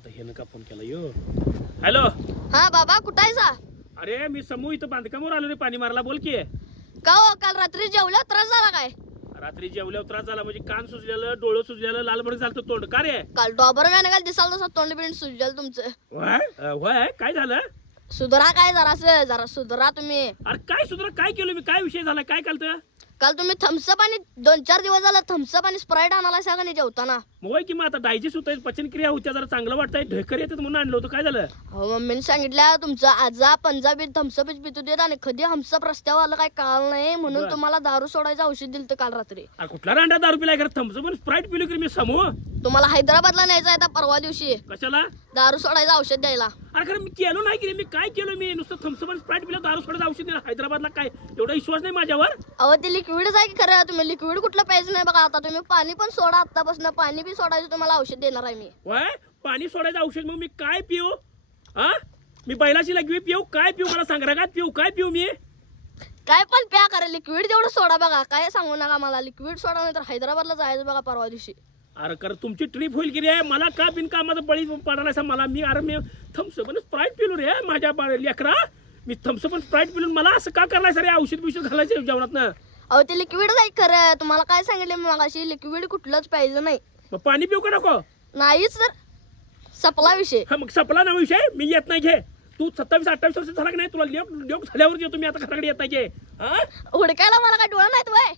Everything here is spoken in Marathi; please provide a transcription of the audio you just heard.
आता हे का फोन केला यो. हॅलो. हा बाबा कुठं आहेसा? अरे मी समूह इथं बांधकामावर आलो रे पाणी मारायला. बोल की. का हो काल रात्री जेवल्या त्रास झाला काय? रात्री जेवल्यावर त्रास झाला म्हणजे कान सुजलेलं, डोळं सुजलेलं, लालबडक झालं तोंड. का रे? काल डॉबर मॅन काय दिसाल तसं तोंड बिंड सुजल तुमचं. वय काय झालं? सुधरा काय जरा सुधरा तुम्ही. अरे काय सुधरा काय केलं मी? काय विषय झाला? काय कालतं? काल तुम्ही थम्सअप आणि 2-4 दिवस झाला थम्सअप आणि स्प्राईट आणायला सांगा नाही जेवताना. मग की मग आता डायजेस्ट होत आहे, पचनक्रिया होत्या, जरा चांगलं वाटतंय, ढेकर येतात म्हणून आणलं होतं. काय झालं? हो मम्मीने सांगितलं तुमचं आजा पंजाबी थम्सअपच पितू देत आणि कधी थम्सअप रस्त्यावर आलं काय कळलं नाही म्हणून तुम्हाला दारू सोडायचं औषध दिलं काल रात्री. अरे कुठला रांडा दारू पिलाय? खरं थम्सअप आणि स्प्राईट पिलो की मी समूह. तुम्हाला हैदराबादला न्यायचं आहे परवा दिवशी. कशाला? दारू सोडायचं औषध द्यायला. अरे खरं मी केलो नाही की मी काय केलं? मी नुसतं थम्सअप आणि स्प्राईट पिलं, दारू सोडायचं औषध दिलं. हैदराबादला काय एवढा विश्वास नाही माझ्यावर? अहो ते लिक्विडच आहे की खरं. तुम्ही लिक्विड कुठलं प्यायचं नाही बघा. आता तुम्ही पाणी पण सोडा आतापासून. पाणी बी सोडायचं तुम्हाला औषध देणार आहे मी. वय पाणी सोडायचं औषध मग मी काय पिऊ? हा मी बैलाची लगवी पिऊ? काय पिऊ मला सांग. रगात पिऊ? काय पिऊ मी? काय पण प्या करा. लिक्विड तेवढं सोडा बघा. काय सांगू नका मला. लिक्विड सोडा नाही तर हैदराबादला जायचं बघा परवा दिवशी. अरे कर तुमची ट्रिप होईल की रे? मला का बिनकामाचं बळी पडायला मला? मी अरे मी थम्सअप आणि स्प्राईट पिलो रे माझ्या लेकरा. मी थम्सअप आणि स्प्राईट पिलून मला असं का करायला सर? औषध बिषध घालायचं जेवणात ना? अहो ते लिक्विड आहे खरं. तुम्हाला काय सांगितलं मी मगाशी? लिक्विड कुठलंच प्यायचं नाही. मग पाणी पिऊ का नको? नाहीच तर सपला विषय. हा मग सपला ना विषय. मी येत नाही घे. तू 27-28 वर्ष झाला की नाही? तुला लेप झाल्यावर येतो मी. आता खराकडे येत नाही घे. हा हुडकायला मला काय डोळा नाहीत वय.